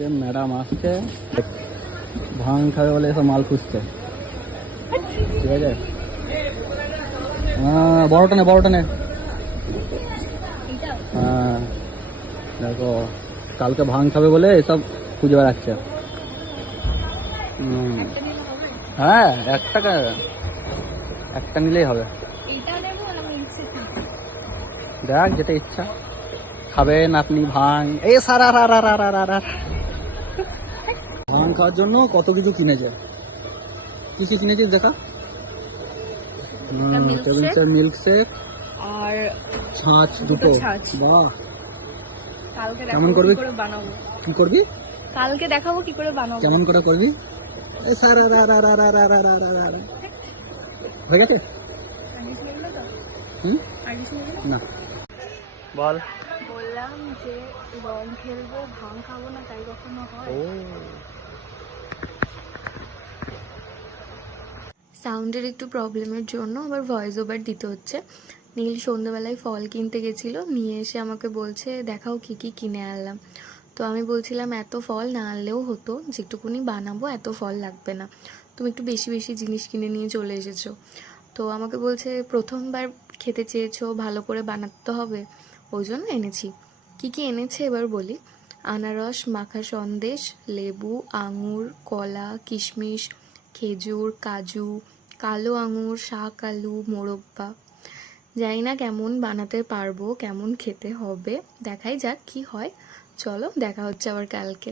আজকে ম্যাডাম আসছে, ভাঙ খাবে বলে এসব মাল খুঁজছে। ঠিক আছে, বড়টা নে, বড়টা নে। হ্যাঁ দেখো, কালকে ভাঙ খাবে বলে এসব খুঁজে বেড়াচ্ছে। হ্যাঁ, একটা নিলেই হবে। দেখ যেটা ইচ্ছা খাবেন আপনি। ভাঙ এই সারা ভাঙ খাওয়ার জন্য কত কিছু কিনেছে। কি কি কিনেছিস দেখা? টেবিল চেয়ার, মিল্ক শেক আর ছাঁচ দুটো। বাহ, কালকে কেমন করবি? কি করবি? কালকে দেখাবো কি করে বানাবো। কেমন করে করবি? এই সারা হয়ে গেছে। না বল। বললাম যে রং খেলবো, ভাঙ খাবো না, তাই কখনো হয়? সাউন্ডের একটু প্রবলেমের জন্য আবার ভয়েস ওভার দিতে হচ্ছে। নীল সন্ধ্যেবেলায় ফল কিনতে গেছিলো, নিয়ে এসে আমাকে বলছে দেখাও কি কি কিনে আনলাম। তো আমি বলছিলাম এত ফল না আনলেও হতো, যেটুকুনি বানাবো এত ফল লাগবে না, তুমি একটু বেশি বেশি জিনিস কিনে নিয়ে চলে এসেছো। তো আমাকে বলছে প্রথমবার খেতে চেয়েছো, ভালো করে বানাতে হবে, ওই জন্য এনেছি। কি কি এনেছে এবার বলি। আনারস, মাখা সন্দেশ, লেবু, আঙুর, কলা, কিশমিশ, খেজুর, কাজু, কালো আঙুর, শাক, আলু, মোরব্বা। জানি না কেমন বানাতে পারবো, কেমন খেতে হবে, দেখাই যাক কি হয়। চলো, দেখা হচ্ছে আবার কালকে।